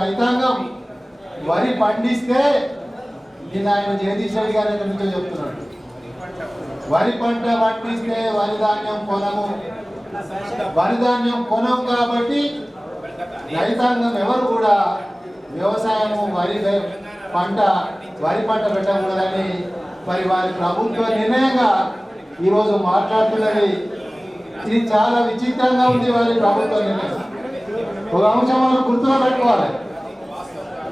రైతాంగం వరి పండిస్తే నిన్న ఆయన జగదీష్ రెడ్డి గారు ఎక్కడి నుంచో చెప్తున్నాడు, వరి పంట పండిస్తే వరి ధాన్యం కొనము, వరి ధాన్యం కొనము కాబట్టి రైతాంగం ఎవరు కూడా వ్యవసాయము వరి పంట పెట్టకూడదని మరి వారి ప్రభుత్వ నిర్ణయంగా ఈరోజు మాట్లాడుతున్నది. ఇది చాలా విచిత్రంగా ఉంది వారి ప్రభుత్వ నిర్ణయం. ఒక అంశం మనం గుర్తులో పెట్టుకోవాలి.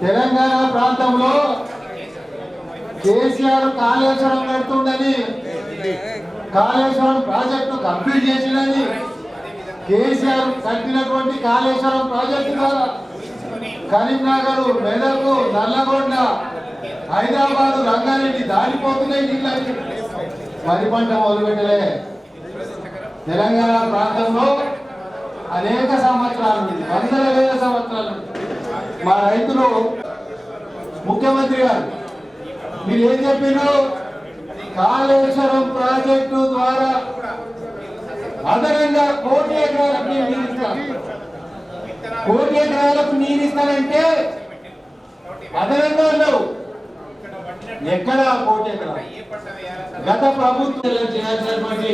తెలంగాణ ప్రాంతంలో కేసీఆర్ కాళేశ్వరం కడుతుండని, కాళేశ్వరం ప్రాజెక్టు కంప్లీట్ చేసిందని, కేసీఆర్ కట్టినటువంటి కాళేశ్వరం ప్రాజెక్టు ద్వారా కరీంనగర్, మెదక్, నల్లగొండ, హైదరాబాద్, రంగారెడ్డి దాడిపోతున్నాయి నీళ్ళని. వరి పంట మొదలుపెట్టలే. తెలంగాణ ప్రాంతంలో అనేక సంవత్సరాల నుండి, వందల వేల సంవత్సరాల నుండి మా రైతులు ముఖ్యమంత్రి గారు మీరు ఏం చెప్పినారు, కాళేశ్వరం ప్రాజెక్టు ద్వారా అదనంగా 1 కోటి ఎకరాలకు నీరు ఇస్తారు. 1 కోటి ఎకరాలకు నీరు ఇస్తారంటే అదనంగా లేవు. ఎక్కడ 1 కోటి ఎకరాలు? గత ప్రభుత్వం చేయాల్సినటువంటి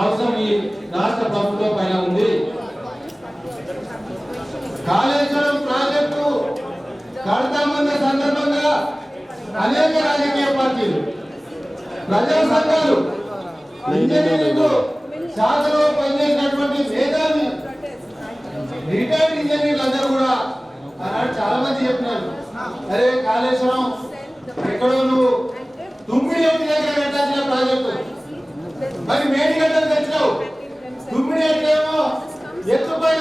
అవసరం ఈ రాష్ట్ర ప్రభుత్వం పైన ఉంది. కాళేశ్వరం ప్రాజెక్టు కడతామన్న సందర్భంగా అనేక రాజకీయ పార్టీలు, ప్రజా సంఘాలు, ఇంజనీరింగ్ శాఖలో పనిచేసినటువంటి మేధావి రిటైర్డ్ ఇంజనీర్లు అందరూ కూడా ఆనాడు చాలా మంది చెప్పినారు, అరే కాళేశ్వరం ఎక్కడో నువ్వు తుమ్మిడి ఎట్టి దగ్గర కట్టాల్సిన ప్రాజెక్టు, మరి మేడిగడ్డలు తెచ్చినావు, తుమ్మిడి ఎట్టేమో ఎత్తుపై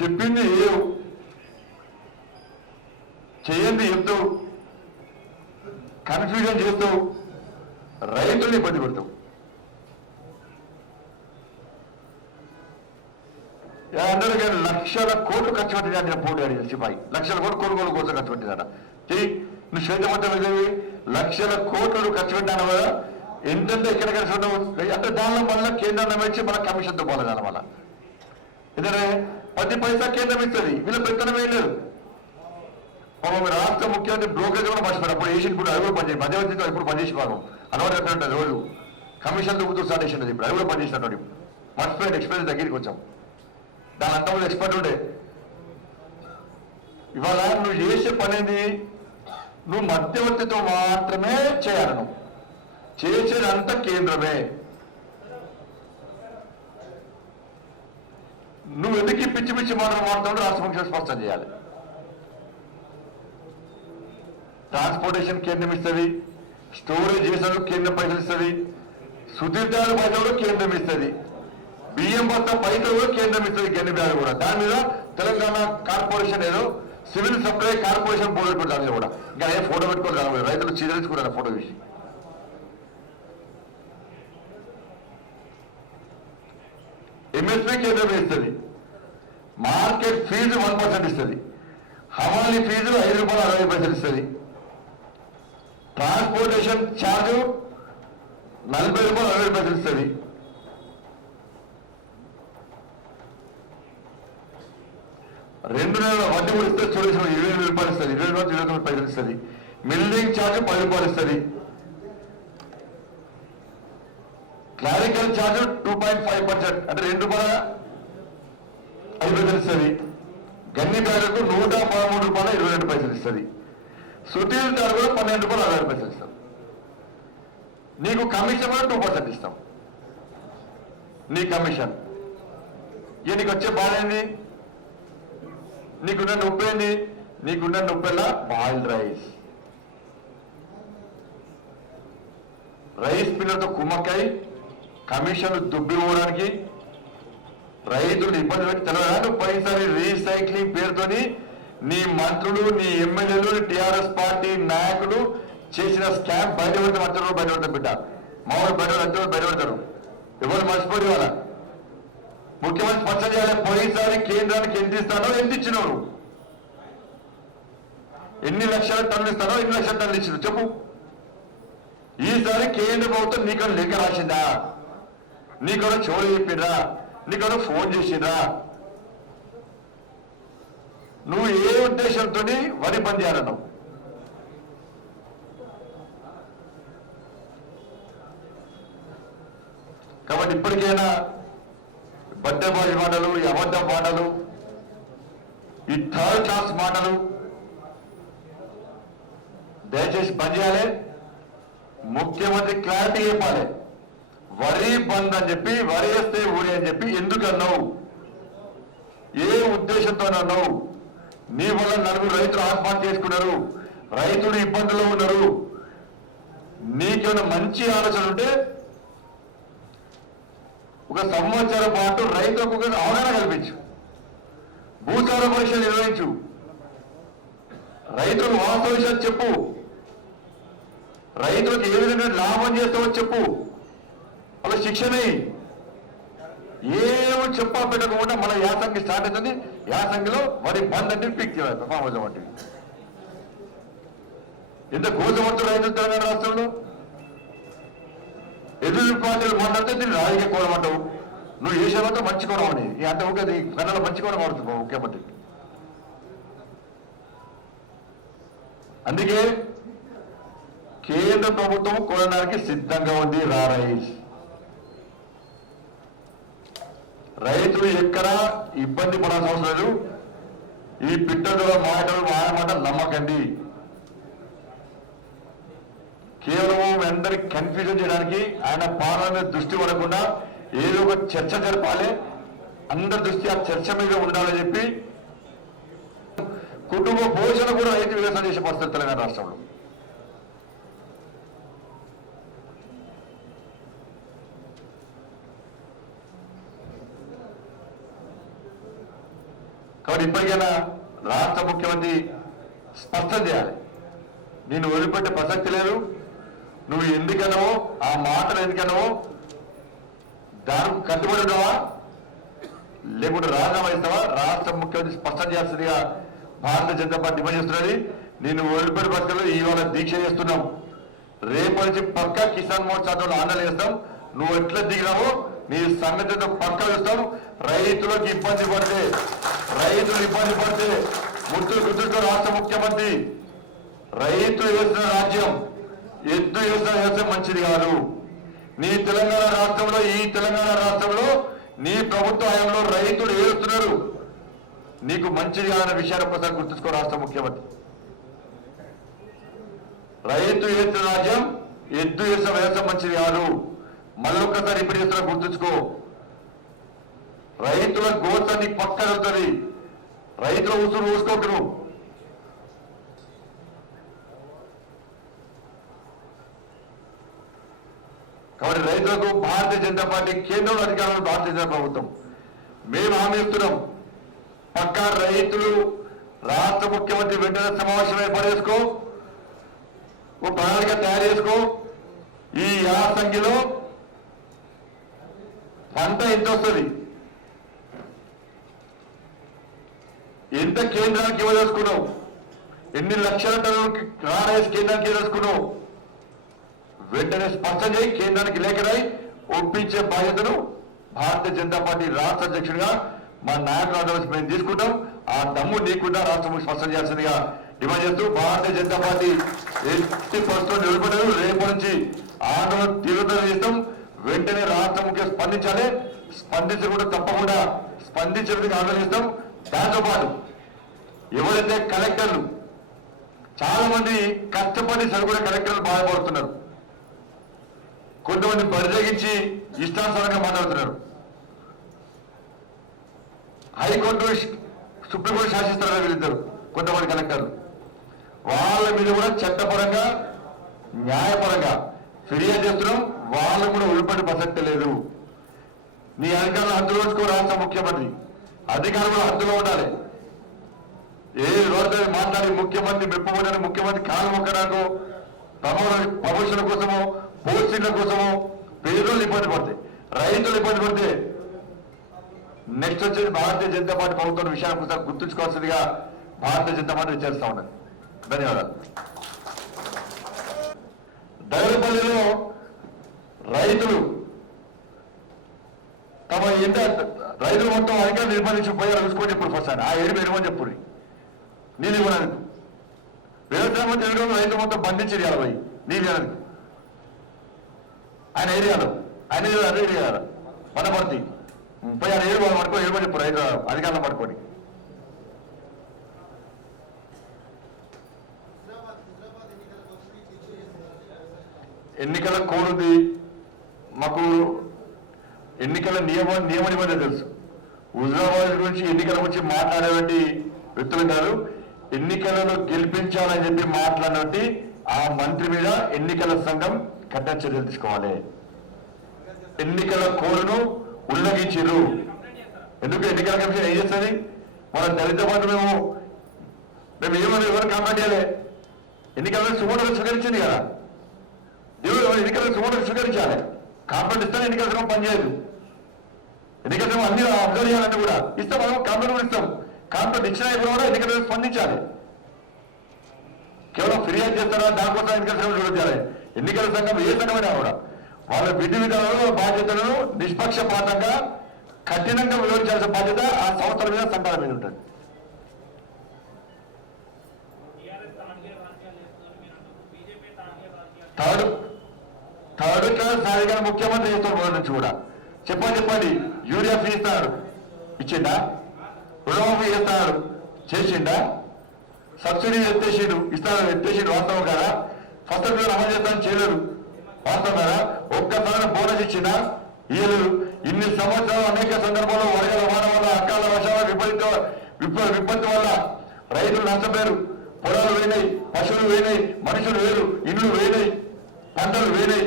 చెప్పింది చేయండి చెప్తూ కన్ఫ్యూజన్ చేస్తూ రైతుల్ని ఇబ్బంది పెడతావు. అందరూ కానీ 1,00,000 కోట్లు ఖర్చు పెట్టిన పోటీ అడిగారు సిపాయి. 1,00,000 కోట్లు కొనుగోలు కోసం ఖర్చు పెట్టిందట. నువ్వు శ్వేతమంతం వెళ్ళేవి 1,00,000 కోట్లు ఖర్చు పెట్టాను కదా, ఎంతంటే ఎక్కడ ఖర్చు పెట్టావు అంటే దానిలో మళ్ళీ కేంద్రాన్ని వచ్చి మన కమిషన్తో పోలేదు. మళ్ళీ ఎందుకంటే 10 పైసా కేంద్రం ఇస్తుంది, వీళ్ళు పెత్తనం వేయలేదు. రాష్ట్ర ముఖ్యమంత్రి బ్రోకరేజ్ కూడా మర్చిపోయారు. అప్పుడు ఏషియన్ ఫుడ్ అది కూడా పనిచేసి మధ్యవర్తితో ఇప్పుడు పనిచేసి భాగం అలవాటు ఎక్కడ ఉంటుంది రోజు కమిషన్తో కూతురు స్టార్ట్ చేసినది. ఇప్పుడు అది కూడా పనిచేసినట్టు మర్చిపోయిన ఎక్స్పీరియన్స్ దగ్గరికి వచ్చాం. దాని అంతా ఎక్స్పర్ట్ ఉండే. ఇవాళ నువ్వు చేసే పని ఏంది, నువ్వు మధ్యవర్తితో మాత్రమే చేయాలి. నువ్వు చేసేదంతా కేంద్రమే. నువ్వు ఎందుకు పిచ్చి పిచ్చి మాటలు మాట్లాడుతూ రాష్ట్ర ముఖ్యమంత్రి స్పష్టం చేయాలి. ట్రాన్స్పోర్టేషన్ కేంద్రం ఇస్తుంది, స్టోరేజ్ చేసేందుకు కేంద్రం పైసలు ఇస్తుంది, సుదీర్ఘాల పైసలు కేంద్రం ఇస్తుంది, బియ్యం బస్తా పైసలు కూడా కేంద్రం ఇస్తుంది, గన్ని బ్యాగ్ కూడా. దాని మీద తెలంగాణ కార్పొరేషన్ ఏదో సివిల్ సప్లై కార్పొరేషన్ బోర్డు పెట్టుకుంటారు. దాని కూడా ఇంకా ఏ ఫోటో పెట్టుకోవాలి, రైతులు చీదరించుకుంటారు ఫోటో చూసి. ఎంఎస్పీ కేంద్రం ఇస్తుంది, మార్కెట్ ఫీజు 1% ఇస్తుంది, హవాలీ ఫీజు ₹5.60 ఇస్తుంది, ట్రాన్స్పోర్టేషన్ ఛార్జు ₹40.60 ఇస్తుంది, రెండు నెలల వడ్డీ కూడా ఇస్తే చూడేసి ₹20 ఇస్తుంది, ₹20 ఇస్తుంది, మిల్లింగ్ ఛార్జ్ ₹10 ఇస్తుంది, క్లారికల్ ఛార్జ్ 2.5% అంటే ₹2.05 ఇస్తుంది, గన్ని బ్యాగులకు ₹113.22 ఇస్తుంది, సుతీల్ ధర కూడా ₹12.60 ఇస్తాం. నీకు కమిషన్ కూడా 2% ఇస్తాం. నీ కమిషన్ ఇక నీకు వచ్చే బాధ ఏంది? నీకున్న నొప్పి ఏంది? నీకున్న నొప్పిలా బాయిల్డ్ రైస్ పిల్లలతో కుమ్మక్కై కమిషన్లు దుబ్బిపోవడానికి రైతులు ఇబ్బంది పెట్టి తెలవదు. పోయినసారి రీసైక్లింగ్ పేరుతోని నీ మంత్రులు, నీ ఎమ్మెల్యేలు, టీఆర్ఎస్ పార్టీ నాయకులు చేసిన స్కామ్ బయటపడతాం. అంటారు బయటపడతాం బిడ్డ, మామూలు బయటపడతారు. ఎవరు మర్చిపోయి వాళ్ళ ముఖ్యమంత్రి స్పష్టం చేయాలి. పోయినసారి కేంద్రానికి ఎంత ఇస్తానో, ఎంత ఇచ్చినారు, ఎన్ని లక్షల టన్నులు ఇస్తానో, ఎన్ని లక్షల టన్నులు ఇచ్చినారు చెప్పు. ఈసారి కేంద్ర ప్రభుత్వం నీకు లెక్క రాసిందా? నీకు చోటు చెప్పిండ్రా? నీకు ఫోన్ చేసిండ్రా? నువ్వు ఏ ఉద్దేశంతో వరి బంద్ చేయాలన్నావు? కాబట్టి ఇప్పటికైనా బద్దెబాయి మాటలు, ఈ అబద్ధ మాటలు, ఈ థర్డ్ క్లాస్ మాటలు దయచేసి బంద్ చేయాలి. ముఖ్యమంత్రి క్లారిటీ చెప్పాలి. వరి బంద్ అని చెప్పి, వరి వేస్తే ఊరి అని చెప్పి ఎందుకన్నావు? ఏ ఉద్దేశంతో అన్నావు? నీ వల్ల 4 రైతులు ఆత్మహత్య చేసుకున్నారు, రైతులు ఇబ్బందుల్లో ఉన్నారు. నీకేమైనా మంచి ఆలోచన ఉంటే ఒక సంవత్సరం పాటు రైతులకు అవగాహన కల్పించు, భూసార పరీక్షలు నిర్వహించు, రైతులకు వాస్తవ విషయాలు చెప్పు, రైతులకు ఏ విధంగా లాభం చేస్తావో చెప్పు, వాళ్ళ శిక్షణ ఏమో చెప్పా పెట్టకుండా మన యాసంగి స్టార్ట్ అవుతుంది. యాసంగిలో వరి బంద్ అంటే పిక్ మామూలు వంటివి. ఎంత గోసవంతుడు రైతులు తెలంగాణ రాష్ట్రంలో ఎదురు పార్టీలు మాట్లాడితే దీన్ని రాజకీయ కోణం అంటావు. నువ్వు వేసేవంతా మంచి కోణం అని అంటే ఒకటి కన్నడ మంచి కోణం పడుతుంది ముఖ్యమంత్రి. అందుకే కేంద్ర ప్రభుత్వం కొనడానికి సిద్ధంగా ఉంది రైస్. రైతులు ఎక్కడా ఇబ్బంది పడాల్సిన అవసరం లేదు. ఈ పిట్టల మాటలు మాట నమ్మకండి. కేవలం అందరికి కన్ఫ్యూజన్ చేయడానికి ఆయన పాలన మీద దృష్టి పడకుండా ఏదో ఒక చర్చ జరపాలి, అందరి దృష్టి ఆ చర్చ మీద ఉండాలని చెప్పి కుటుంబ పోషణ కూడా రైతు వ్యవసాయం చేసే పరిస్థితి తెలంగాణ రాష్ట్రంలో. కాబట్టి ఇప్పటికైనా రాష్ట్ర ముఖ్యమంత్రి స్పష్టం చేయాలి. నేను వదిలిపెట్టే ప్రసక్తి లేదు. నువ్వు ఎందుకన్నావో, ఆ మాటలు ఎందుకన్నావో దానికి కట్టుబడి ఉన్నావా లేకుంటే రాజీనామా ఇస్తావా? రాష్ట్ర ముఖ్యమంత్రి స్పష్టం చేస్తుందిగా భారతీయ జనతా పార్టీ డిమాండ్ చేస్తున్నది. నేను వదిలిపెట్టే పరిస్థితుల్లో ఇవాళ దీక్ష చేస్తున్నాం. రేపటి నుంచి పక్కా కిసాన్ మోర్చాతో ఆందోళన చేస్తాం. నువ్వు ఎట్లా దిగినావో నీ సంగతితో పక్కా చూస్తాం. రైతులకు ఇబ్బంది పడితే ముట్టులు గుర్తుతో రాష్ట్ర ముఖ్యమంత్రి రైతులు వేసిన రాజ్యం ఎద్దు వేసిన వ్యవసాయం మంచిది కాదు. నీ తెలంగాణ రాష్ట్రంలో, ఈ తెలంగాణ రాష్ట్రంలో నీ ప్రభుత్వ హయాంలో రైతులు ఏడుస్తున్నారు. నీకు మంచిది కాదన్న విషయాన్ని ఒకసారి గుర్తుంచుకో రాష్ట్ర ముఖ్యమంత్రి. రైతు చేసిన రాజ్యం ఎద్దు చేసిన వ్యవసాయం మంచిది కాదు. మళ్ళొక్కసారి ఇప్పుడు చేస్తున్నా గుర్తుంచుకో. రైతుల గోతాన్ని పక్కనవుతుంది. రైతుల ఉసురు ఊసుకోవటం. కాబట్టి రైతులకు భారతీయ జనతా పార్టీ కేంద్రంలో అధికారంలో భారతీయ జనతా ప్రభుత్వం మేము హామీ ఇస్తున్నాం. పక్కా రైతులు రాష్ట్ర ముఖ్యమంత్రి వెంటనే సమావేశం ఏర్పడేసుకో, ఓ ప్రణాళిక తయారు చేసుకో. ఈ యాసంగిలో పంట ఎంత వస్తుంది, ఎంత కేంద్రానికి ఇవ్వదలుచుకున్నావు, ఎన్ని లక్షల టన్నులకి రారైస్ కేంద్రానికి ఇవ్వదలుచుకున్నావు, వెంటనే స్పష్టం చేయి. కేంద్రానికి లేఖ రాయి ఒప్పించే బాధ్యతను భారతీయ జనతా పార్టీ రాష్ట్ర అధ్యక్షుడిగా మా నాయకులు మేము తీసుకుంటాం. ఆ దమ్ము నీకుండా రాష్ట్రం స్పష్టం చేయాల్సిందిగా డిమాండ్ చేస్తూ భారతీయ జనతా పార్టీ ఎట్టి పరిస్థితుల్లో నిలబడదు. రేపు నుంచి ఆందోళన తీవ్రతరం చేస్తాం. వెంటనే రాష్ట్ర ముఖ్యం స్పందించాలి. స్పందించకుండా తప్పకుండా స్పందించడానికి ఆందోళిస్తాం. దాంతో పాటు ఎవరైతే కలెక్టర్లు చాలా మంది కష్టపడి సరిపడే కలెక్టర్లు బాధపడుతున్నారు. కొంతమంది బరిదగించి ఇష్టానుసారంగా మాట్లాడుతున్నారు. హైకోర్టు సుప్రీంకోర్టు శాసిస్తున్నారు వీళ్ళిద్దరు కొంతమంది కలెక్టర్లు. వాళ్ళ మీద కూడా చట్టపరంగా న్యాయపరంగా ఫిర్యాదు చేస్తున్నాం. వాళ్ళు కూడా ఉల్పడి ప్రసక్తి లేదు. నీ అధికారులు హద్దులో ఉంచుకో. రాష్ట్ర ముఖ్యమంత్రి అధికారులు కూడా హద్దులో ఉండాలి. ఏ రోజు మాట్లాడి ముఖ్యమంత్రి మెప్పుకుంటే ముఖ్యమంత్రి కాలు మొక్కడాకో ప్రమోషన్ కోసమో పోస్టింగ్ల కోసమో పేదోళ్ళు ఇబ్బంది పడతాయి, రైతులు ఇబ్బంది పడితే నెక్స్ట్ వచ్చేది భారతీయ జనతా పార్టీ ప్రభుత్వం విషయాన్ని ఒకసారి గుర్తుంచుకోవాల్సిందిగా భారతీయ జనతా పార్టీ విచారిస్తా ఉన్నది. ధన్యవాదాలు. దైవపల్లిలో రైతులు తమ ఎంత రైతులు మొత్తం అధికారులు నిర్బంధించిపోయారు చూసుకొని చెప్పారు. ఫస్ట్ ఆయన ఆ ఏడు వేయమని చెప్పుర్రి. నీళ్ళు ఇవ్వడానికి వ్యవసాయం మంత్రి ఎదురు రైతులు మొత్తం బంధించి పోయి నీళ్ళు ఇవ్వడానికి ఆయన ఏరియాలో ఆయన అదే ఏరియా వనపర్తి పోయి ఆయన ఏడు పడుకో ఏమని చెప్పు రైతు అధికారులు పడుకొని. ఎన్నికల కోడ్ ఉంది మాకు. ఎన్నికల నియమ నిబంధన తెలుసు. హుజరాబాద్ గురించి ఎన్నికల గురించి మాట్లాడేటువంటి వ్యక్తులు కాదు. ఎన్నికలలో గెలిపించాలని చెప్పి మాట్లాడినట్టు ఆ మంత్రి మీద ఎన్నికల సంఘం కఠిన చర్యలు తీసుకోవాలి. ఎన్నికల కోడ్ను ఉల్లంఘించారు. ఎందుకు ఎన్నికల కమిషన్ ఏం చేస్తుంది? మన దళిత బంధు మేము ఏమని ఎవరు కంప్లైంట్ చేయాలి? ఎన్నికలను సుమోటలు స్వీకరించింది కదా. దేవుడు ఎన్నికలను సుమోటలు స్వీకరించాలి. కంప్లైంట్ ఇస్తాను ఎన్నికల సంఘం పనిచేయదు. ఎన్నికల సంఘం అన్ని అబ్జర్వ్ చేయాలంటే కూడా ఇస్తాం. మనం కంప్లైంట్ కూడా ఇస్తాం. కంప్లైంట్ ఇచ్చినా ఇప్పుడు కూడా ఎన్నికల స్పందించాలి. కేవలం ఫిర్యాదు చేస్తారా దానికోసం ఎన్నికల సంఘం చూడాలి. ఎన్నికల సంఘం ఏ సంఘమైనా కూడా వాళ్ళ విధి విధానాలు బాధ్యతలను నిష్పక్షపాతంగా కఠినంగా వివరించాల్సిన బాధ్యత ఆ సంస్థల మీద సంఘాల మీద ఉంటుంది. థర్డ్ క్లాస్ సారిగా ముఖ్యమంత్రి చేస్తాడు. మొదటి నుంచి కూడా చెప్పండి. యూరియా ఫీ ఇస్తాడు, ఇచ్చిండా? రుణమాఫీ చేస్తాడు, చేసిండా? సబ్సిడీ ఎత్తేసిండు, ఎత్తేసిండు. వాస్తవం కదా? ఫస్ట్ పిల్లలు అమలు చేస్తాను చేయలేదు. వాస్తవం కదా? ఒక్కసారి బోనస్ ఇచ్చిందా? ఇయ్యలేదు. ఇన్ని సంవత్సరాలు అనేక సందర్భాల్లో వరదల వాన వల్ల అకాల వర్షాల విపత్తు వల్ల రైతులు నష్టపోయారు. పొలాలు వేయినాయి, పశువులు వేయినాయి, మనుషులు వేరు, ఇండ్లు వేయినాయి, పంటలు వేయినాయి.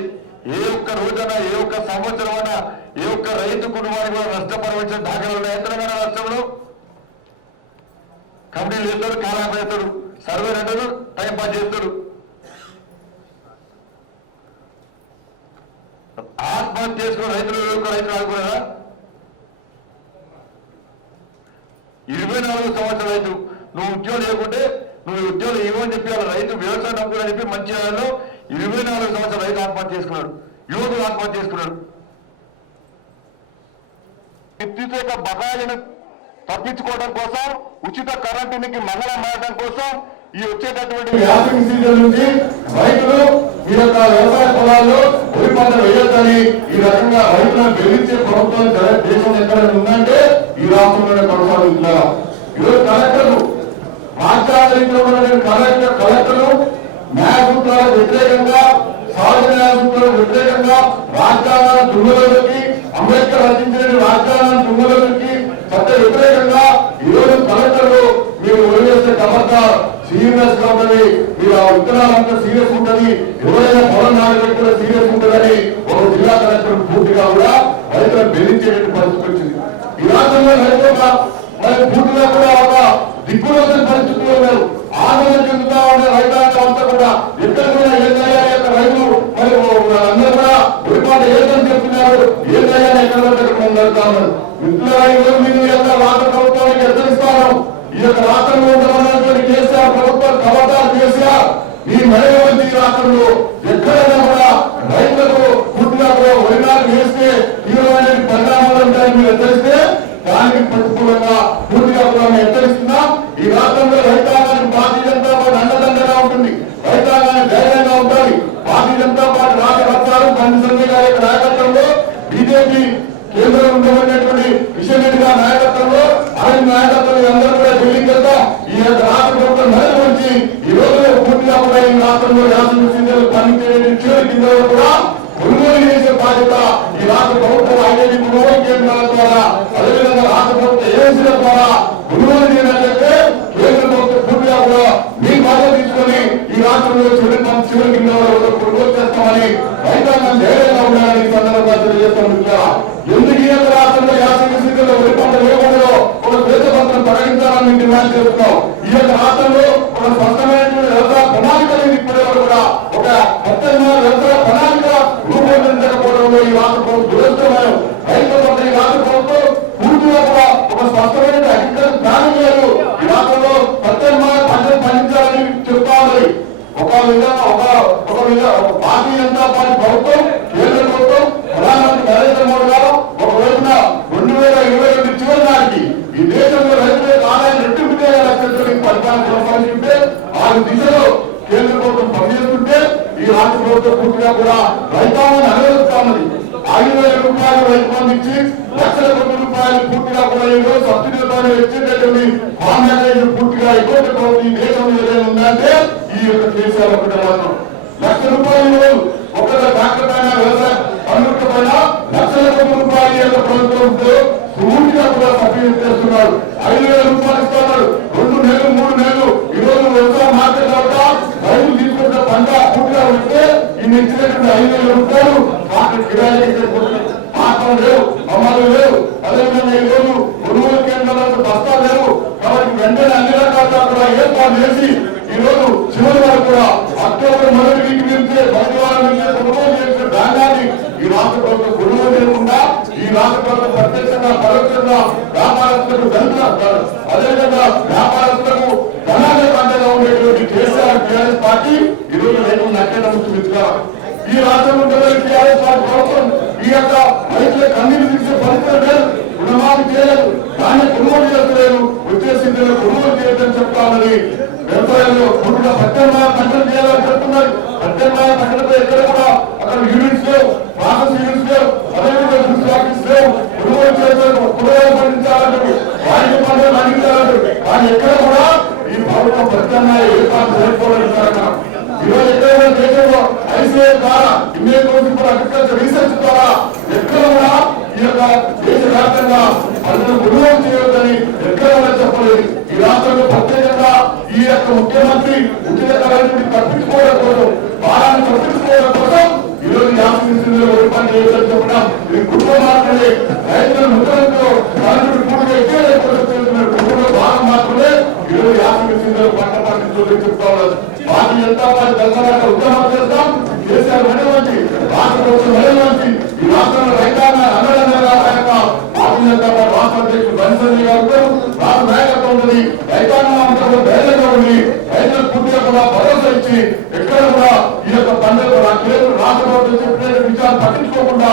ఏ ఒక్క రోజైనా ఏ ఒక్క సంవత్సరం అయినా ఏ ఒక్క రైతు కుటుంబానికి కూడా నష్టపరమైన దాఖలు ఉన్నాయి. తెలంగాణ రాష్ట్రంలో కంపెనీలు చేస్తాడు, కాలాప చేస్తాడు, సర్వే అంటారు, టైం పాస్ చేస్తాడు. ఆత్మహత్య చేసుకున్న రైతులు ఆడుకున్నారా? 24 సంవత్సరాల రైతు నువ్వు ఉద్యోగం లేకుంటే నువ్వు ఉద్యోగం ఇవ్వని చెప్పి వాళ్ళ రైతు వ్యవసాయం నమ్ముకుని చెప్పి మంచిర్యాలలో 24 సంవత్సరాల రైతు ఆత్మహత్య చేసుకున్నాడు, యువకులు ఆత్మహత్య చేసుకున్నాడు. విద్యుత్ యొక్క బకాయిలను తప్పించుకోవడం కోసం, ఉచిత కరెంటునికి మంగళం మారడం కోసం ఈ వచ్చేటటువంటి యాసింగ్ సీజన్ నుంచి రైతులు ఈ యొక్క వ్యవసాయ పొలాల్లో వరి పంట వేయొద్దని ఈ రకంగా రైతులను బెదిరించే ప్రభుత్వం దేశం ఎక్కడ ఉందంటే ఈ రాష్ట్రంలోనే కొనసాగుతున్నారు. ఈరోజు కలెక్టర్లు రాష్ట్రాలలో కలెక్టర్లు న్యాయ సూత్రాలకు వ్యతిరేకంగా, సహజ న్యాయ సూత్రాలకు వ్యతిరేకంగా రాజ్యాంగాన్ని దుర్మలోకి, అంబేద్కర్ రచించిన రాజ్యాంగాన్ని దుర్మలోకి చట్ట వ్యతిరేకంగా ఈరోజు కలెక్టర్లు మీరు వదిలేస్తే ఖబర్దార్ సీరియస్ గా ఉంటది, మీరు ఆ విత్తనాలంతా సీరియస్ ఉంటది, ఎవరైనా పొలం నాడబెట్టిన సీరియస్ ఉంటుందని ఒక జిల్లా కలెక్టర్ పూర్తిగా కూడా రైతులను బెదిరించేటువంటి పరిస్థితి వచ్చింది. ఈ రాష్ట్రంలో రైతుల మరి పూర్తిగా కూడా ఒక దిక్కులోని పరిస్థితుల్లో ఉన్నారు. ఆందోళన చెందుతా ఉండే రైతాంగం అంతా కూడా ఎక్కడ కూడా ఏందయ్యా యొక్క రైతులు మరి అందరూ కూడా ఒడిపాటు ఏదని చెప్తున్నారు, ఏందయ్యా ఎక్కడ ఉన్నారు. మిత్రుల మీరు యొక్క రాష్ట్ర ప్రభుత్వానికి హెచ్చరిస్తాను, ఈ యొక్క రాష్ట్రంలో ఉండమన్నటువంటి కేసీఆర్ ప్రభుత్వం కవతాలు కేసీఆర్ ఈ మహిళ మంది రాష్ట్రంలో ఎక్కడైనా కూడా రైతులకు పూర్తిగా కూడా ఒడినాలు వేస్తే తీవ్రమైన పరిణామాలు ఉంటాయని మీరు హెచ్చరిస్తే దానికి ప్రతికూలంగా పూర్తిగా కూడా మేము హెచ్చరిస్తున్నాం. ఈ రాష్ట్రంలో రైతాంగానికి భారతీయ జనతా పార్టీ అండదండగా ఉంటుంది, రైతాంగానికి ధైర్యంగా ఉంటుంది. భారతీయ జనతా పార్టీ రాష్ట్ర రత్నాలు బండి సంజయ్ గారి యొక్క నాయకత్వంలో, బీజేపీ కేంద్రంలో ఉండబడినటువంటి కిషన్ రెడ్డి గారి నాయకత్వంలో, ఆయన నాయకత్వంలో అందరూ కూడా ఢిల్లీకి వెళ్తాం. ఈ యొక్క రాష్ట్ర ప్రభుత్వం నది నుంచి ఈ రోజు పూర్తిగా కూడా ఈ రాష్ట్రంలో 50 పండించే చివరి కిందలో కూడా కొనుగోలు చేసే బాధ్యత ఈ రాష్ట్ర ప్రభుత్వం ఐఐటి కొనుగోలు కేంద్రాల ద్వారా, అదేవిధంగా రాష్ట్ర ప్రభుత్వ ఏజెన్సీల ద్వారా కొనుగోలు చేయాలంటే కేంద్ర ప్రభుత్వం పూర్తిగా కూడా మీ బాధ్యత తీసుకొని ఈ రాష్ట్రంలో చివరి కింద కొనుగోలు చేస్తామని రైతాంగం ధైర్యంగా ఉండాలని సందర్భంగా తెలియజేస్తాం. ఎందుకు ఈ యొక్క రాష్ట్రంలో 50 సీట్లలో వరి పంట వేయకుండా ఒక శ్వేతపత్రం ప్రకటించాలని డిమాండ్ చేస్తున్నాం. ఈ యొక్క రాష్ట్రంలో ఒక స్పష్టమైనటువంటి వ్యవసాయ ప్రణాళికలు ఇప్పటివరకు కూడా ఒక స్పష్టమైన వ్యవసాయ ప్రణాళిక రూపొందించకపోవడంలో ఈ రాష్ట్ర ప్రభుత్వం దురదృష్టమైన రైతుల పట్ల ఈ రాష్ట్ర ప్రభుత్వం పూర్తిగా కూడా ఒక స్పష్టమైన అగ్రికల్చర్ ప్లానింగ్ లేదు. ఈ రాష్ట్రంలో ప్రత్యేకమైన పంటలు పండించాలని చెప్తా ఉన్నది. ఒక భారతీయ జనతా పార్టీ ప్రభుత్వం, కేంద్ర ప్రభుత్వం, ప్రధానమంత్రి నరేంద్ర మోడీ గారు ఒక రోజున 2022 చివరి నాటికి ఈ దేశంలో రైతుల ఆదాయం రెట్టింపు చేయాలని పరిపాలన కొనసాగిస్తుంటే ఆ దిశలో కేంద్ర ప్రభుత్వం పనిచేస్తుంటే ఈ రాష్ట్ర ప్రభుత్వం పూర్తిగా కూడా రైతాంగాన్ని అనువదిస్తా ఉన్నది. 5,000 రూపాయలు రైతు బంధు ఇచ్చి లక్షల కోట్ల రూపాయలు పూర్తిగా కూడా ఈరోజు సబ్సిడీలతో ఇచ్చేటటువంటి కాంగ్రెస్ పూర్తిగా ఎక్కువ ఈ దేశంలో ఏదైనా ఉందంటే ఈ యొక్క కేసీఆర్ ఒకటి మాత్రం లక్ష రూపాయలు ఒక డాక్టర్ పైన వ్యవసాయ పనుల పైన లక్షల కోట్ల రూపాయలు యొక్క ప్రభుత్వంతో పూర్తిగా కూడా సబ్సిడీ చేస్తున్నారు. 5,000 రూపాయలు ఇస్తున్నారు. 2 నెలలు 3 నెలలు ఈరోజు వ్యవసాయ మార్కెట్ వద్ద రైతులు తీసుకుంటే పంట పూర్తిగా వస్తే ఈ ఇచ్చినటువంటి 5,000 రూపాయలు మార్కెట్ కిరాయి ఆటం లేవు, అమలు లేవు. అదేవిధంగా ఈరోజు కొనుగోలు కేంద్రాలకు బస్తా లేవు. కాబట్టి వెంటనే అన్ని రకాలుగా కూడా ఏర్పాటు చేసి ఈరోజు చివరి వరకు కూడా అక్టోబర్ మొదటి వీక్ నుంచి బయటవారం నుంచి కొనుగోలు చేసిన ధాన్యాన్ని ఈ రాష్ట్ర ప్రభుత్వం కొనుగోలు చేయకుండా ఈ రాష్ట్ర ప్రభుత్వం ప్రత్యక్షంగా పరోక్షంగా వ్యాపారస్తులకు అదేవిధంగా వ్యాపారస్తులకు ధనాన్ని పంటగా ఉండేటువంటి కేసీఆర్ టీఆర్ఎస్ పార్టీ ఈరోజు రైతులు నచ్చేట ముఖ్యమంత్రిగా ఈ రాష్ట్రంలో టీఆర్ఎస్ పార్టీ ప్రభుత్వం ఈ యొక్క రైతుల కన్నీరు తీసే పరిస్థితి లేదు. రుణమాఫీ చేయలేదు, దాన్ని కొనుగోలు చేస్తలేదు, వచ్చే స్థితిలో కొనుగోలు చేయొద్దని చెప్తామని వ్యవసాయంలో పూర్తిగా ప్రత్యామ్నాయ పంటలు చేయాలని చెప్తున్నారు. ప్రత్యామ్నాయ పంటలపై ఎక్కడ కూడా అక్కడ యూనిట్స్ లేవు, ప్రాసెస్ యూనిట్స్ లేవు, అదేవిధంగా ఫ్యాక్టరీస్ లేవు. కొనుగోలు చేస్తారు, కూరగాయలు పండించాలంటారు, వాణిజ్య పంటలు పండించాలంటారు. కానీ ఎక్కడ కూడా ఈ ప్రభుత్వం ప్రత్యామ్నాయ ఏర్పాటు చేసుకోవాలంటున్నారు. ఈరోజు ఎక్కడైనా దేశంలో ఐసీఐ ద్వారా Indian council for agriculture research ద్వారా ఎక్కడ కూడా ఈ యొక్క దేశవ్యాప్తంగా పంటను కొనుగోలు చేయొద్దని ఎక్కడ కూడా చెప్పలేదు. ఈ రాష్ట్రంలో ప్రత్యేకంగా ఈ యొక్క ముఖ్యమంత్రి ఉచిత కరెంటు తప్పించుకోవడం కోసం, భారాన్ని తప్పించుకోవడం కోసం ఈరోజు 50 వరి పంట వేయాలని చెప్పడం ఇది కుటుంబం మాత్రమే. రైతుల ముఖ్యంతో కరెంటు పూర్తిగా ఎక్కువ కుటుంబ భాగం మాత్రమే ఈరోజు 50 పంట పండించాలని చెప్తా ఉన్నారు. భారతీయ జనతా పార్టీ తెలంగాణ ఉద్యమం చేస్తాం. కేసీఆర్ వెనవంటి రాష్ట్ర ప్రభుత్వం వెనవంటి ఈ రాష్ట్రంలో రైతాంగా అన్నదండగా భారతీయ జనతా పార్టీ రాష్ట్ర అధ్యక్షుడు బండి సంజయ్ గారు రాష్ట్ర నాయకత్వం ఉంటుంది. రైతాంగం అంతా ధైర్యంగా ఉండి రైతులకు పూర్తిగా కూడా భరోసా ఇచ్చి ఎక్కడ కూడా ఈ యొక్క పండుగ కేంద్ర రాష్ట్ర ప్రభుత్వం చెప్పిన విషయాలు పట్టించుకోకుండా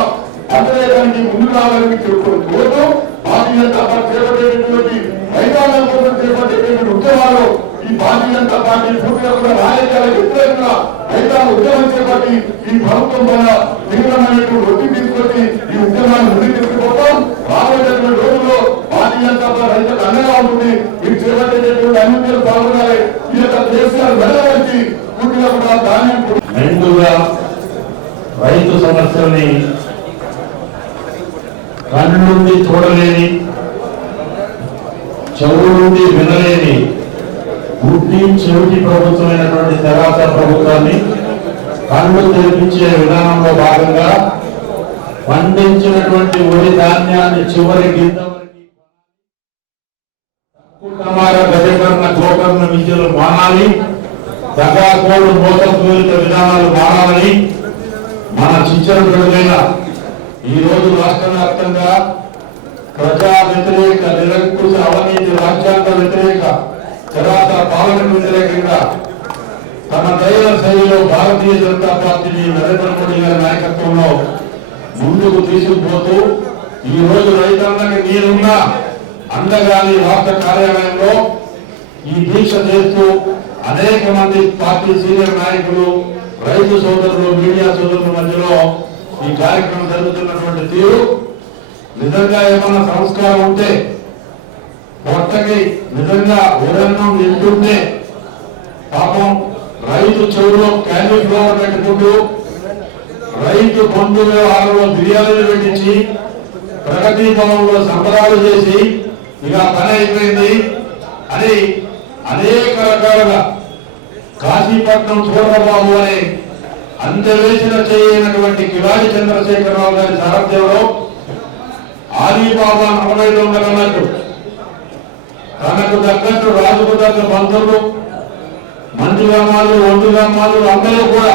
పంటలేయడానికి ముందుకు రావాలని కోరుతూ భారతీయ జనతా పార్టీ చేపట్టేటటువంటి రైతాంగం కోసం చేపట్టేటటువంటి ఉద్యమాలు ఈ భారతీయ జనతా పార్టీ పూర్తిగా కూడా రాజకీయాలకు వ్యతిరేకంగా రైతాంగ ఉద్యమం చేపట్టి ఈ ప్రభుత్వం ద్వారా తీవ్రమైనటువంటి ఒత్తిడి తీసుకొచ్చి ఈ ఉద్యమాన్ని ముందుకు తీసుకుపోతాం. రాబోయేటువంటి రోజుల్లో భారతీయ జనతా పార్టీ రైతులకు అండగా ఉంటుంది. మీరు చేపట్టేటటువంటి అన్ని పాల్గొనాలి. ఈ యొక్క కేసీఆర్ వెళ్ళవచ్చి పూర్తిగా కూడా ధాన్యం మెండుగా రైతు సమస్యల్ని కన్ను నుండి చూడలేని, చెవు నుండి వినలేని గుడ్డి చెవిటి ప్రభుత్వమైనటువంటి తెరాస ప్రభుత్వాన్ని కళ్ళు తెరిపించే విధానంలో భాగంగా పండించినటువంటి వరి ధాన్యాన్ని చివరి గింజ గజకరణ గోకరణ విద్యలు మానాలి, దగాకోడు మోసపూరిత విధానాలు మారాలని మన చిచ్చర విడుదలైన ఈ రోజు రాష్ట్ర వ్యాప్తంగా ప్రజా వ్యతిరేక, నిరంకుశ, అవినీతి, రాజ్యాంగ వ్యతిరేక, తెరాస పాలనకు వ్యతిరేకంగా తన దైవ శైలిలో భారతీయ జనతా పార్టీని నరేంద్ర మోడీ గారి నాయకత్వంలో ముందుకు తీసుకుపోతూ ఈ రోజు రైతాంగానికి నేనున్న అండగాని రాష్ట్ర కార్యాలయంలో ఈ దీక్ష చేస్తూ అనేక మంది పార్టీ సీనియర్ నాయకులు, రైతు సోదరులు, మీడియా సోదరుల మధ్యలో ఈ కార్యక్రమం జరుగుతున్నటువంటి తీరు నిజంగా ఏమన్నా సంస్కారం ఉంటే, పొట్టకి నిజంగా ఉదయం తింటుంటే పాపం రైతు చెవులో క్యాండీ ఫ్లవర్ పెట్టుకుంటూ రైతు బంధు వ్యవహారంలో బిర్యానీలు పెట్టించి ప్రగతి భవనంలో సంబరాలు చేసి ఇక పని అయిపోయింది అని అనేక రకాలుగా కాశీపట్నం చూడబాబు అని అంతవేసిన చేయనటువంటి కిలాడి చంద్రశేఖరరావు గారి సారథ్యంలో ఆలీబాబా 40 దొంగలన్నట్టు తనకు తగ్గట్టు రాజుకు తగ్గ మంత్రులు, మంచి గ్రామాలు, ఒంటి గ్రామాలు అందరూ కూడా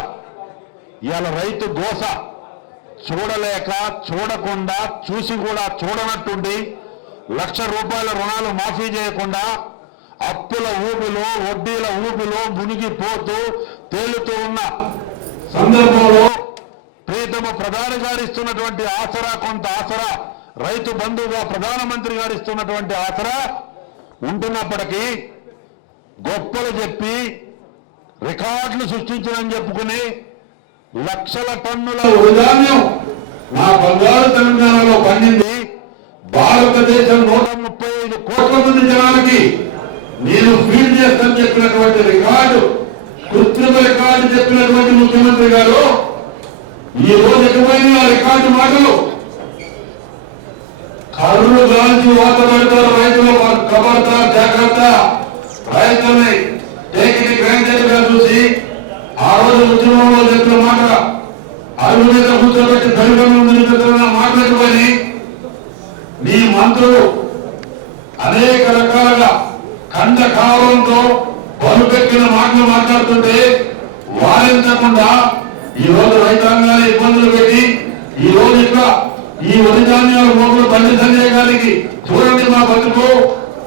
ఇవాళ రైతు గోస చూడలేక, చూడకుండా, చూసి కూడా చూడనట్టుండి 1,00,000 రూపాయల రుణాలు మాఫీ చేయకుండా అప్పుల ఊబిలో, వడ్డీల ఊబిలో మునిగిపోతూ తేలుతూ ఉన్న సందర్భంలో ప్రీతమ ప్రధాని గారు ఇస్తున్నటువంటి ఆసరా, కొంత ఆసరా, రైతు బంధువుగా ప్రధానమంత్రి గారు ఇస్తున్నటువంటి ఆసరా ఉంటున్నప్పటికీ గొప్పలు చెప్పి రికార్డులు సృష్టించడని చెప్పుకుని లక్షల టన్నుల ధాన్యం నా బంగారు తెలంగాణలో పండింది. భారతదేశం 135 కోట్ల మంది జనానికి నేను ఫీడ్ చేస్తాను చెప్పినటువంటి రికార్డు, కృత్రిమ రికార్డు చెప్పినటువంటి ముఖ్యమంత్రి గారు ఈ రోజు ఎటువైన రికార్డు మాటలు కళ్ళు గాల్చి వాత పెడతారు. రైతులు కబడతారు, జాగ్రత్త. రైతుల్ని టేకిని గ్రైండర్ గా చూసి ఆ రోజు ఉద్యమంలో చెప్పిన మాట అరుగు మీద కూర్చోబెట్టి దళితుల మాట్లాడుకొని నీ మంత్రులు అనేక రకాలుగా ఖండకాలంతో బలుపెక్కిన మాటలు మాట్లాడుతుంటే వారించకుండా ఈ రోజు రైతాంగాన్ని ఇబ్బందులు పెట్టి ఈ రోజు ఇక్కడ ఈ వరి ధాన్యాల మొక్కలు బండి సంజయ్ గారికి చూడండి, మా బతుకు,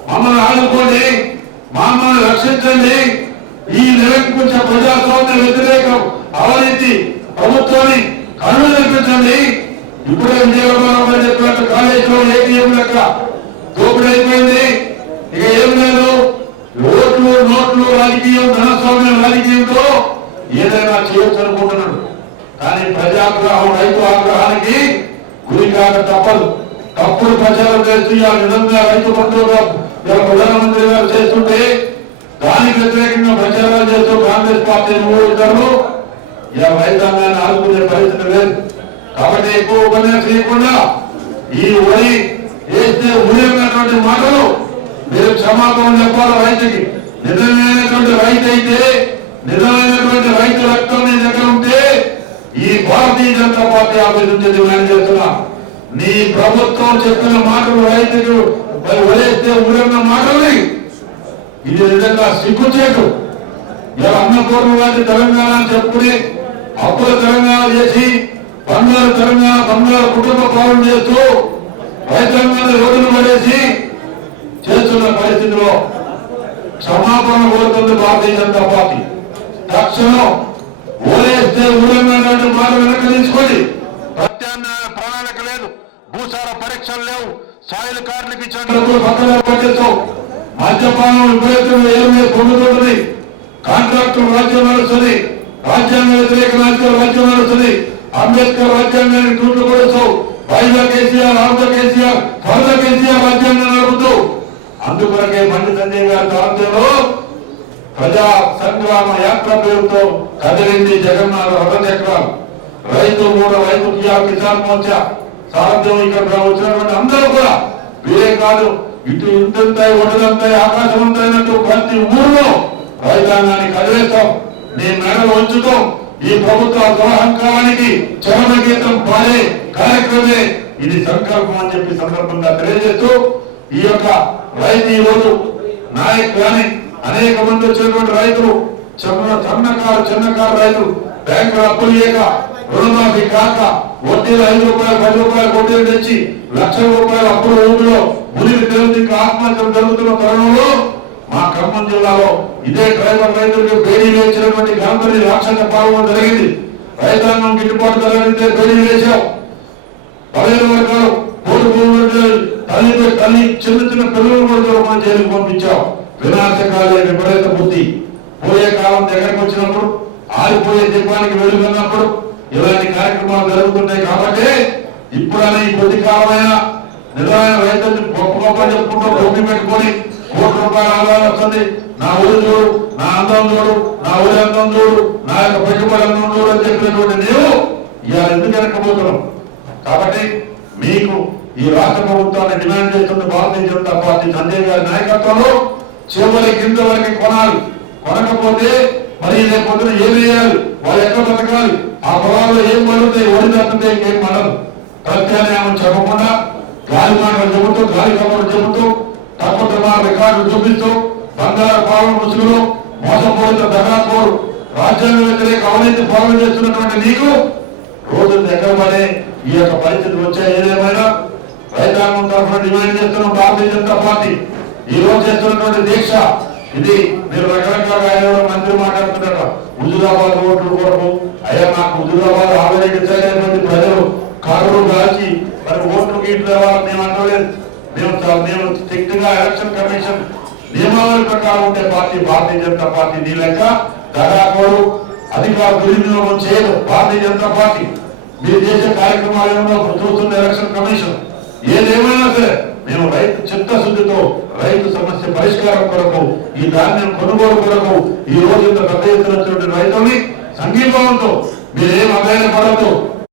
మమ్మల్ని ఆదుకోండి, మమ్మల్ని రక్షించండి, ఈ నిరంకుశ ప్రజాస్వామ్య వ్యతిరేకం అవినీతి ప్రభుత్వాన్ని కళ్ళు తెప్పించండి. ఇప్పుడే విజయవాడ చెప్పినట్టు కాలేజీలో ఏటీఎం లెక్క దోపిడీ అయిపోయింది. ఇక ఏం లేదు, ఓట్లు, నోట్లు రాజకీయం, ధనస్వామ్యం రాజకీయంతో ఏదైనా చేయొచ్చు అనుకుంటున్నాడు. కానీ ప్రజాగ్రహం, రైతు ఆగ్రహానికి గురి కాక తప్పదు. తప్పుడు ప్రచారం చేస్తూ ఆ విధంగా రైతు బంధువుగా ప్రధానమంత్రి గారు చేస్తుంటే దానికి వ్యతిరేకంగా ప్రచారాలు చేస్తూ కాంగ్రెస్ పార్టీ ఇద్దరు ఇలా రైతాంగాన్ని ఆదుకునే పరిస్థితి లేదు. కాబట్టి ఎక్కువ ఉపన్యాసం చేయకుండా ఈ వరి వేస్తే ఊరేగినటువంటి మాటలు మీరు క్షమాపణ చెప్పాలి. రైతుకి నిజమైనటువంటి రైతు అయితే, నిజమైనటువంటి రైతు రక్తం నీ దగ్గర ఉంటే ఈ భారతీయ జనతా పార్టీ ఆఫీస్ నుంచి డిమాండ్ చేస్తున్నా, నీ ప్రభుత్వం చెప్పిన మాటలు రైతుకు వరేస్తే ఊరిన మాటల్ని ఇది నిజంగా సిగ్గుచేటు. ఇలా అన్నపూర్ణ లాంటి తెలంగాణ అని చెప్పుకుని అప్పుల తెలంగాణ చేసి బంగారు తెలంగాణ, బంగారు కుటుంబ పాలన చేస్తూ రైతాంగాన్ని రోడ్డును పడేసి చేస్తున్న పరిస్థితిలో క్షమాపణ కోరుతుంది భారతీయ జనతా పార్టీ. తక్షణం ఓలేస్తే ఊరన్నటువంటి మాట వెనక తీసుకొని ప్రత్యామ్నాయ ప్రణాళిక లేదు, భూసార పరీక్షలు లేవు, సాయిల్ కార్డులకు ఇచ్చిన పక్కన పట్టిస్తాం, మద్యపానం విపరీతంగా ఏమి పొందుతుంటుంది, కాంట్రాక్టర్ రాజ్యం నడుస్తుంది, రాజ్యాంగ వ్యతిరేక రాజ్యం నడుస్తుంది, అంబేద్కర్ రాజ్యాంగాన్ని టూట్లు పడుస్తావు, వైజా కేసీఆర్, ఆంధ్ర కేసీఆర్, త్వరగా కేసీఆర్ రాజ్యాంగం నడుపుతూ అందుకొరకే బండి సంజయ్ గారి సారథ్యంలో ప్రజా సంగ్రామ యాత్ర పేరుతో కదిలింది జగన్నాథ రథచక్రాలు. రైతు మూల రైతు కిసాన్ మోర్చా సారథ్యం ఇక్కడ వచ్చినటువంటి అందరూ కూడా వీరే కాదు, ఇటు ఇంతంతాయి ఒడ్డులంతాయి ఆకాశం ఉంటాయినట్టు ప్రతి ఊరిలో రైతాంగాన్ని కదిలేస్తాం, నీ మెడలు ఉంచుతాం. ఈ ప్రభుత్వ దురహంకారానికి చరమ గీతం పాడే కార్యక్రమే ఇది సంకల్పం అని చెప్పి సందర్భంగా తెలియజేస్తూ ఈ యొక్క రైతు ఈ రోజు నాయక్ కానీ అనేక మంది వచ్చినటువంటి రైతులు చిన్నకారు రైతులు బ్యాంకులు అప్పులు చేయక రుణమాఫీ కాక వడ్డీలు 5 రూపాయలు 10 రూపాయలు వడ్డీలు తెచ్చి లక్షల రూపాయల అప్పుల ఊపిలో మునిగి తెలుగు ఆత్మహత్యలు జరుగుతున్న తరుణంలో మా ఖమ్మం జిల్లాలో ఇదే డ్రైవర్ రైతులకు బేడీలు వేసినటువంటి గాంధీ రాక్షస పాలన జరిగింది. రైతాంగం గిట్టుబాటు ధరలితే బేడీలు వేశాం. 15 వర్గాలు తల్లి చిన్న పిల్లలు కూడా మనం జైలుకు పంపించాం. వినాశకాలే విపరీత బుద్ధి. పోయే కాలం దగ్గరకు వచ్చినప్పుడు, ఆరిపోయే దీపానికి వెలుగున్నప్పుడు ఇలాంటి కార్యక్రమాలు జరుగుతుంటాయి. కాబట్టి ఇప్పుడైనా ఈ కొద్ది కాలమైన నిజమైన రైతుల్ని గొప్ప గొప్ప చెప్పుకుంటూ భూమి పెట్టుకొని ₹1 కోట్ల ఆదాయం వస్తుంది, నా ఊరు చూడు, నా అందం చూడు, నా ఊరి అందం చూడు, నా యొక్క పెట్టుబడి అందం చూడు అని చెప్పినటువంటి నీవు ఇవాళ ఎందుకు వెనకపోతున్నాం? కాబట్టి మీకు ఈ రాష్ట్ర ప్రభుత్వాన్ని డిమాండ్ చేస్తున్న భారతీయ జనతా పార్టీ సంజయ్ గారి నాయకత్వంలో చివరి కింద వరకు కొనాలి. కొనకపోతే మరి రేపు పొద్దున ఏం వేయాలి, వాళ్ళు ఎక్కడ బతకాలి, ఆ పొలాల్లో ఏం పండుతాయి, ఒడి తప్పితే ఇంకేం పండదు. ప్రత్యామ్నాయం చెప్పకుండా గాలి మాటలు చెబుతూ, గాలి కబుర్లు చెబుతూ, తక్కువ రికార్డులు చూపిస్తూ, బంగారు పాలన ముసుగులు, మోసపోయిన దగాకోరు, రాజ్యాంగ వ్యతిరేక అవినీతి పాలన చేస్తున్నటువంటి నీకు రోజు దగ్గర పడే ఈ యొక్క పరిస్థితులు వచ్చాయి. ఏదేమైనా రైతాంగం తరఫున డిమాండ్ చేస్తున్న భారతీయ జనతా పార్టీ ఈ రోజు చేస్తున్నటువంటి దీక్ష ఇది. మీరు రకరకాల మంత్రి మాట్లాడుతున్నారు హుజూరాబాద్ ఓట్ల కొరకు. అయ్యా నాకు హుజూరాబాద్ ఆలోచించలేటువంటి ప్రజలు కారులు కాల్చి మరి ఓట్లు గీట్లు మేము అంటలేదు. మేము స్ట్రిక్ట్ గా ఎలక్షన్ కమిషన్ నియమావళి ప్రకారం ఉండే పార్టీ భారతీయ జనతా పార్టీ. నీ లెక్క దగాకోరు అధికార దుర్వినియోగం చేయదు భారతీయ జనతా పార్టీ. మీరు చేసే కార్యక్రమాలు ఏమో చూస్తున్న ఎలక్షన్ కమిషన్. ఏదేమైనా సరే మేము రైతు చిత్తశుద్ధితో రైతు సమస్య పరిష్కారం కొరకు, ఈ ధాన్యం కొనుగోలు కొరకు ఈ రోజు ఇంత పెద్ద ఎత్తున రైతుల్ని సంఘీభావంతో మీరేం అభ్యర్థపడద్దు.